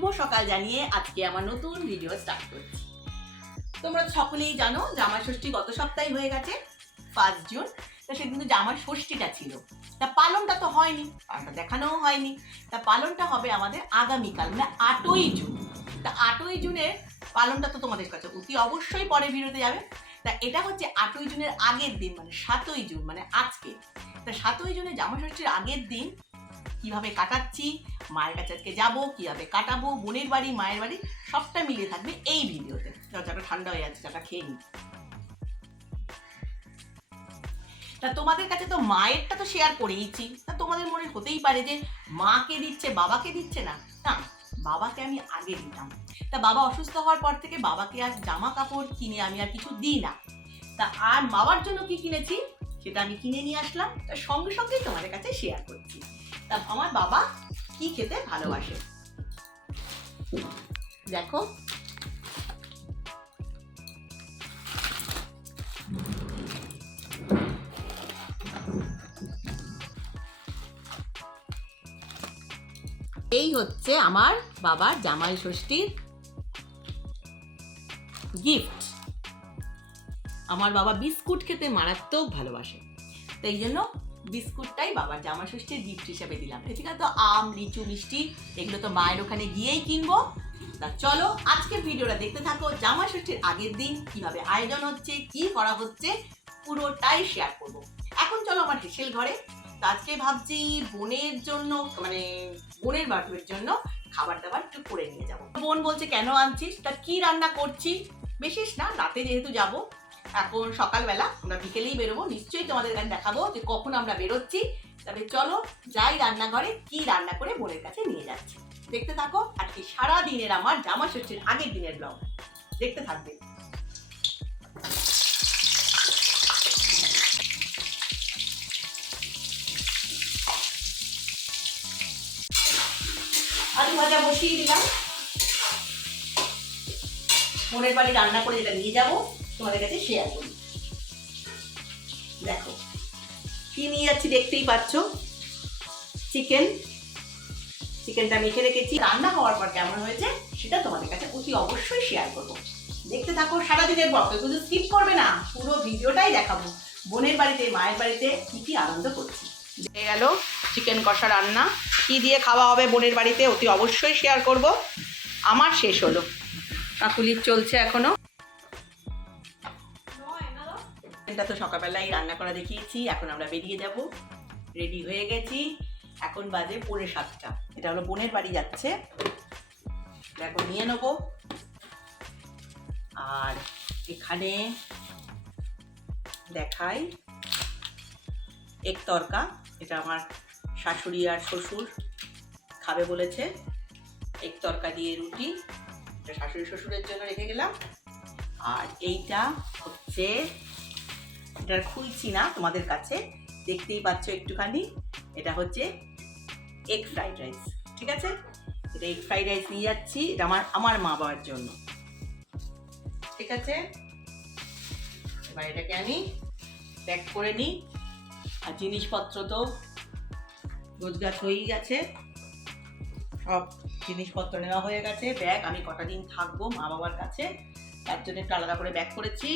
শুভ সকাল জানিয়ে আজকে আমার নতুন ভিডিও স্টার্ট করছি। তোমরা সকলেই জানো জামা ষষ্ঠী গত সপ্তাহে হয়ে গেছে ফার্স্ট জুন তা সেদিন তো জামার ষষ্ঠীটা ছিল। তা পালনটা তো হয়নি, পালনটা দেখানোও হয়নি। তা পালনটা হবে আমাদের আগামীকাল মানে আটই জুন। তা আটই জুনের পালনটা তো তোমাদের কাছে অতি অবশ্যই পরে ভিডিওতে যাবে। তা এটা হচ্ছে আটই জুনের আগের দিন মানে সাতই জুন মানে আজকে। তা সাতই জুনের জামা ষষ্ঠীর আগের দিন কীভাবে কাটাচ্ছি, মায়ের কাছে আজকে যাব, কীভাবে কাটাবো, বোনের বাড়ি, মায়ের বাড়ি, সবটা মিলিয়ে থাকবে এই ভিডিওতে। চাটা ঠান্ডা হয়ে যাচ্ছে, চাটা খেয়ে নিই তা তোমাদের কাছে তো মায়েরটা তো শেয়ার করেইছি। তা তোমাদের মনে হতেই পারে যে মাকে দিচ্ছে, বাবাকে দিচ্ছে না। না, বাবাকে আমি আগে দিতাম। তা বাবা অসুস্থ হওয়ার পর থেকে বাবাকে আর জামা কাপড় কিনে আমি আর কিছু দিই না। তা আর বাবার জন্য কি কিনেছি, সেটা আমি কিনে নিয়ে আসলাম। তার সঙ্গে সঙ্গেই তোমাদের কাছে শেয়ার করছি। তা আমার বাবা কি খেতে ভালোবাসে? দেখো। এই হচ্ছে আমার বাবার জামাই ষষ্ঠীর গিফট আমার বাবা বিস্কুট খেতে মারাত্মক ভালোবাসে। তাই জন্য বিস্কুটটাই বাবার জামা ষষ্ঠীর গিফট হিসেবে দিলাম। ঠিক আছে? তো আম, লিচু, মিষ্টি, এগুলো তো মায়ের ওখানে গিয়েই কিনবো। তা চলো, আজকের ভিডিওটা দেখতে থাকো জামা ষষ্ঠীর আগের দিন কীভাবে আয়োজন হচ্ছে, কি করা হচ্ছে, পুরোটাই শেয়ার করব। এখন চলো আমার হেসেল ঘরে। আজকে ভাবছি বোনের জন্য মানে বোনের বাটুয়ের জন্য খাবার দাবার একটু করে নিয়ে যাব। বোন বলছে, কেন আনছিস? তা কি রান্না করছি? বিশেষ না, রাতে যেহেতু যাব এখন সকালবেলা আমরা বিকেলেই বেরোবো, নিশ্চয়ই তোমাদের কাছে দেখাবো যে কখন আমরা বেরোচ্ছি। তবে চলো যাই রান্নাঘরে কি রান্না করে বোনের কাছে নিয়ে যাচ্ছি। দেখতে থাকো, আজকে সারা দিনের আমার জামা ষষ্ঠীর আগের দিনের ব্লগ দেখতে থাকবে। আলু ভাজা বসিয়ে দিলাম। বোনের বাড়ি রান্না করে যেটা নিয়ে যাব। তোমাদের কাছে শেয়ার করি। দেখো, কি নিয়ে যাচ্ছি দেখতেই পাচ্ছ? চিকেন চিকেনটা মেখে রেখেছি। রান্না হওয়ার পর কেমন হয়েছে সেটা তোমাদের কাছে অতি অবশ্যই শেয়ার করব। দেখতে থাকো সারাদিনের ব্লগ কিন্তু স্কিপ করবে না। পুরো ভিডিওটাই দেখাবো। বোনের বাড়িতে, মায়ের বাড়িতে কি কি আনন্দ করছি। হয়ে গেল চিকেন কষা রান্না। কি দিয়ে খাওয়া হবে বোনের বাড়িতে অতি অবশ্যই শেয়ার করব। আমার শেষ হলো। কাকুলির চলছে এখনও। এটা তো সকালবেলায় রান্না করা দেখিয়েছি, এখন আমরা বেরিয়ে যাব। রেডি হয়ে গেছি। এখন বাজে পৌনে সাতটা। এটা হলো বোনের বাড়ি যাচ্ছে। এখন নিয়ে নেব। আর এখানে দেখাই এক তরকা। এটা আমার শাশুড়ি আর শ্বশুর খাবে বলেছে। এক তরকা দিয়ে রুটি। এটা শাশুড়ি শ্বশুরের জন্য রেখে গেলাম। আর এইটা হচ্ছে এটা খুলছি না, তোমাদের কাছে। দেখতেই পাচ্ছ একটুখানি, এটা হচ্ছে এগ ফ্রাইড রাইস ঠিক আছে? এটা এগ ফ্রাইড রাইস নিয়ে যাচ্ছি, এটা আমার আমার মা বাবার জন্য। ঠিক আছে? এবার এটাকে আমি প্যাক করে নিই। আর জিনিসপত্র তো রোজগার হয়েই গেছে। সব জিনিসপত্র নেওয়া হয়ে গেছে, ব্যাগ, আমি কটা দিন থাকব মা বাবার কাছে। তার জন্য একটু আলাদা করে ব্যাগ করেছি।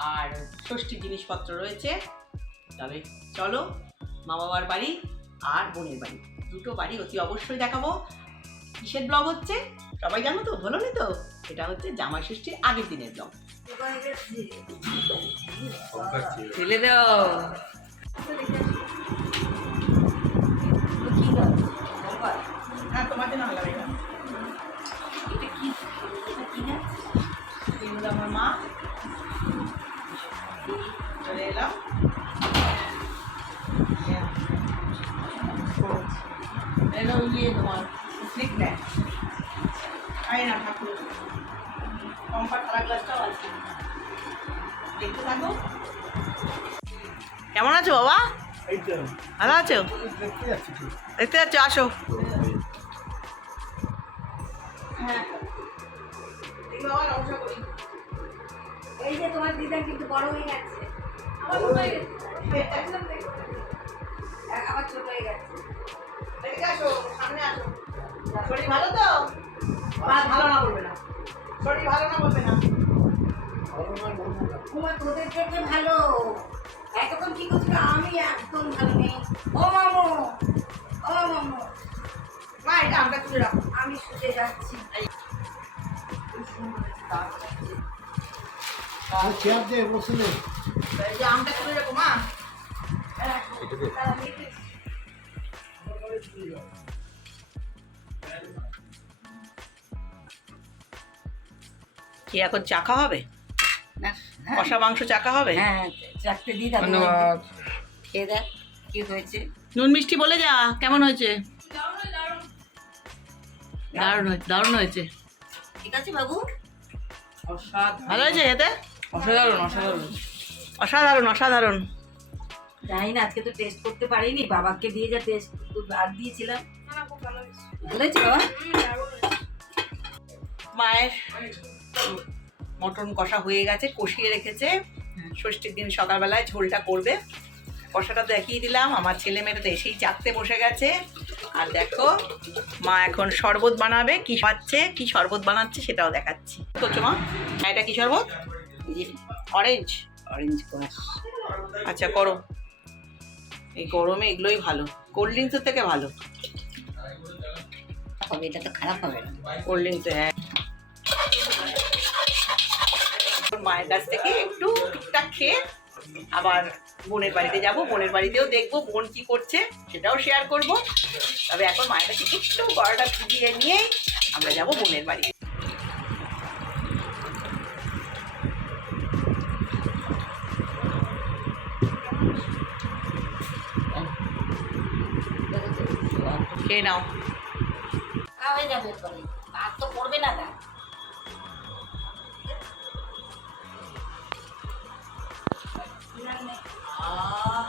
আর ষষ্ঠীর জিনিসপত্র রয়েছে। তবে চলো মা বাবার বাড়ি আর বোনের বাড়ি। দুটো বাড়ি অতি অবশ্যই দেখাবো। কিসের ব্লগ হচ্ছে? সবাই জানো তো? বলো তো? এটা হচ্ছে জামাই ষষ্ঠীর আগের দিনের ব্লগ। ফেলে দাও। হ্যাঁ তোমার এটা ইয়ে তোমার। স্লিপ ব্যাগ আয় না ঠাকুর। কম্পার খারাপ গ্লাসটাও আছে। দেখতে থাকো। কেমন আছো বাবা? ভালো আছো? দেখতে যাচ্ছ আসো। হ্যাঁ। এই যে তোমার দিদা কিন্তু বড় হয়ে গেছে। আমার ছোট হয়ে গেছে। এদিকে আসো সামনে আসো। শরীর ভালো তো? ভালো না বলবে না। শরীর ভালো না বলবে না? তোমার তোদের থেকে ভালো। এতক্ষণ কি করছিল? আমি একদম ভালো নেই। ও মামু ও মামু। মা এটা আমরা তুলে রাখো আমি শুতে যাচ্ছি। চেয়ার দিয়ে বসে নে এই যে আমটা তুলে রাখো মা কি এখন চাকা হবে কষা মাংস চাকা হবে? হ্যাঁ চারটে দিই ধন্যবাদ। খেয়ে দেখ কি হয়েছে। নুন মিষ্টি বলে যা কেমন হয়েছে? দারুণ হয়েছে দারুণ হয়েছে। ঠিক আছে বাবু। ভালো হয়েছে এতে অসাধারণ অসাধারণ। অসাধারণ অসাধারণ। জানি না আজকে তো টেস্ট করতে পারিনি বাবাকে দিয়ে যা টেস্ট ভাত দিয়েছিলাম। ভালো হয়েছে বাবা? মায়ের মটন কষা হয়ে গেছে কষিয়ে রেখেছে। ষষ্ঠীর দিন সকালবেলায় ঝোলটা করবে। কষাটা দেখিয়ে দিলাম আমার ছেলে মেয়েটা তো এসেই চাকতে বসে গেছে। আর দেখো মা এখন শরবত বানাবে কি পাচ্ছে কি শরবত বানাচ্ছে সেটাও দেখাচ্ছি। করছ মা? এটা কি শরবত? অরেঞ্জ অরেঞ্জ কোয়াশ আচ্ছা করো এই গরমে এগুলোই ভালো। কোল্ড ড্রিঙ্কসের থেকে ভালো। হবে এটা তো খারাপ হবে না। কোল্ড ড্রিঙ্কসে হ্যাঁ। মায়ের কাছ থেকে একটু টুকটাক খেয়ে আবার বোনের বাড়িতে যাব। বোনের বাড়িতেও দেখব বোন কি করছে সেটাও শেয়ার করব। তবে এখন মায়ের কাছে একটু গড়াটা ভিজিয়ে নিয়ে আমরা যাব বোনের বাড়ি। খেয়ে নাও। হয়ে যাবে আর তো পড়বে না না আহ,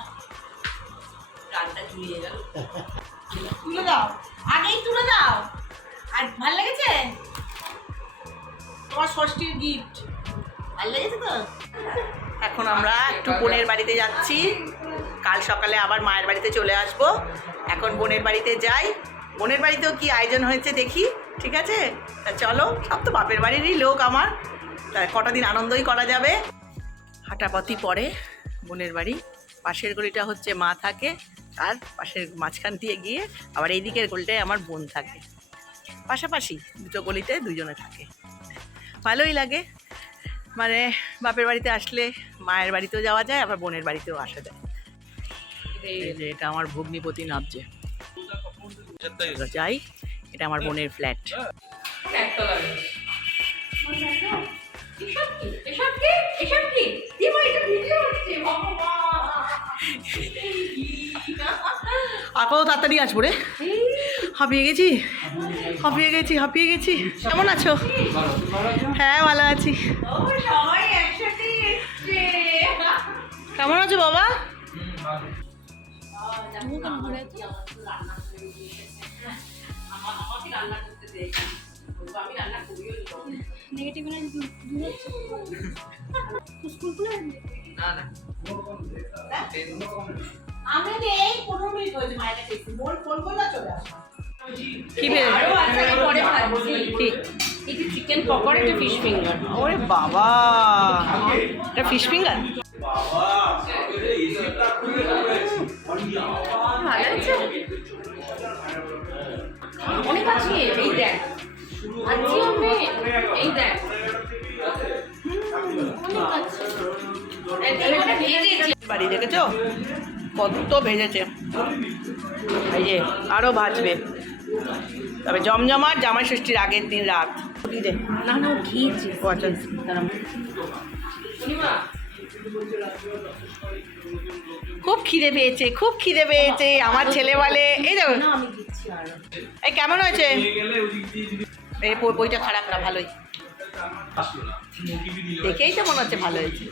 প্রাণটা গেল তুলে দাও। আগেই তুলে দাও। আর ভালো লেগেছে? তোমার ষষ্ঠীর গিফট ভালো লেগেছে তো? এখন আমরা একটু বোনের বাড়িতে যাচ্ছি। কাল সকালে আবার মায়ের বাড়িতে চলে আসব। এখন বোনের বাড়িতে যাই। বোনের বাড়িতেও কি আয়োজন হয়েছে দেখি, ঠিক আছে? তা চলো, সব তো বাপের বাড়িরই লোক আমার। তা কটা দিন আনন্দই করা যাবে। হাঁটাপথি পরে বোনের বাড়ি। পাশের গলিটা হচ্ছে মা থাকে আর পাশের মাঝখান দিয়ে গিয়ে আবার এই দিকের গলিটায় আমার বোন থাকে। পাশাপাশি দুটো গলিতে দুজনে থাকে। ভালোই লাগে। মানে বাপের বাড়িতে আসলে মায়ের বাড়িতেও যাওয়া যায়, আবার বোনের বাড়িতেও আসা যায়। এই যে এটা আমার ভগ্নিপতি নাবজে। যাই এটা আমার বোনের ফ্ল্যাট আর কত তাড়াতাড়ি আসব রে। হাঁপিয়ে গেছি হাঁপিয়ে গেছি হাঁপিয়ে গেছি। কেমন আছো? হ্যাঁ ভালো আছি। কেমন আছো বাবা? আমি তো? এই পনেরো মিনিট হয়েছে মায়ের কাছে এসেছি। বোন ফোন করলে চলে আসো কি কি? চিকেন পকোড়া একটু ফিশ ফিঙ্গার ওরে বাবা। এটা ফিশ ফিঙ্গার দেখেছ? কত ভেজেছে। এই যে আরও ভাজবে। তবে জমজমাট জামাই ষষ্ঠীর আগের দিন রাত। না না আচ্ছা। খুব খিদে পেয়েছে খুব খিদে পেয়েছে আমার ছেলে বলে। এই দেখো। এই কেমন হয়েছে? এই বইটা খারাপ না ভালোই। দেখেই তো মনে হচ্ছে ভালো হয়েছে।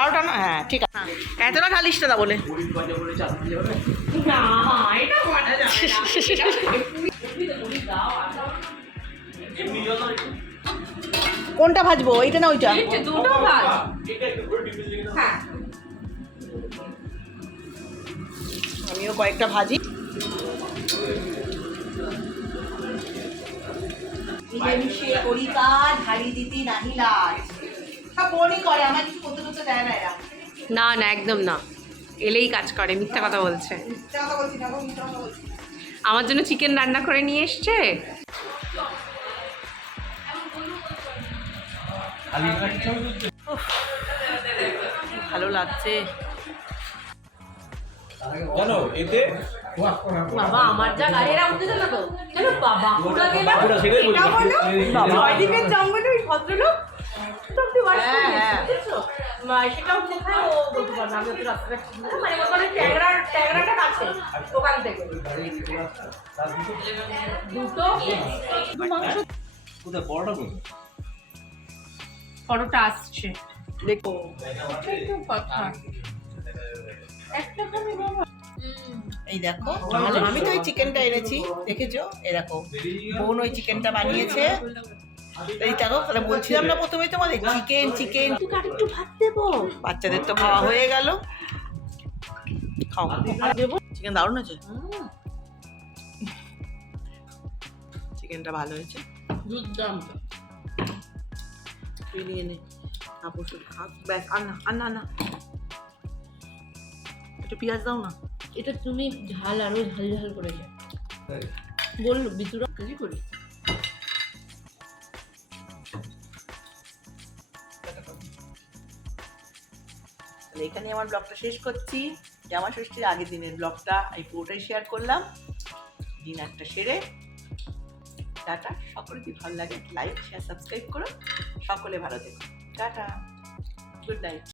আরোটা না হ্যাঁ ঠিক আছে। হ্যাঁ, এতটা ঢালিস না বলে। কোনটা ভাজবো? এইটা না ওইটা? আমিও কয়েকটা ভাজি। মিলেমিশে করি কাজ হারি দিতি নাহি লাজ। সব মনই করে? আমার কিছু করতে করতে দেয় না এরা। না না একদম না। এলেই কাজ করে মিথ্যা কথা বলছে। আমার জন্য চিকেন রান্না করে নিয়ে এসছে? ভালো লাগছে। জানো এতে বাবা আমার যা গাড়ি উঠতে না তো। কেন বাবা? পুরা গেলাম বাঁকুড়া সেটাই বলছি। জঙ্গলে ওই ভদ্রলোক তোকে ওয়াশ করে হ্যাঁ, হ্যাঁ। দিয়েছে, বুঝেছ? মা, সেটাও কোথায় ও বলতে পারবে আমি তো রাস্তাটা মানে ওখানে ট্যাংরা ট্যাংরাটা কাছে ওখান থেকে। দুটো মাংস। কোথায়? বড়টা কোথায়? ফটোটা আসছে। দেখো। কথা। একটা বাবা এই দেখো আমি তো এই চিকেনটা এনেছি দেখেছ? এই দেখো বোন ওই চিকেনটা বানিয়েছে। এই দেখো তাহলে বলছিলাম না প্রথমে তোমাদের চিকেন চিকেন আরেকটু ভাত দেবো? বাচ্চাদের তো খাওয়া হয়ে গেল। খাও। দেবো চিকেন দারুণ আছে চিকেনটা ভালো হয়েছে। দুর্দান্ত নিয়ে নে। আপু শুধু খা ব্যাস আর না আর না না। একটু পেঁয়াজ দাও না। এটা তুমি ঝাল আরও ঝাল ঝাল করেছে বলল বিতুরা। কাজই করি? তাহলে এখানে আমার ব্লগটা শেষ করছি। জামা ষষ্ঠীর আগের দিনের ব্লগটা আমি পুরোটাই শেয়ার করলাম। ডিনারটা সেরে টাটা। সকলে যদি ভালো লাগে লাইক শেয়ার সাবস্ক্রাইব করো। সকলে ভালো থেকো। টাটা। Good night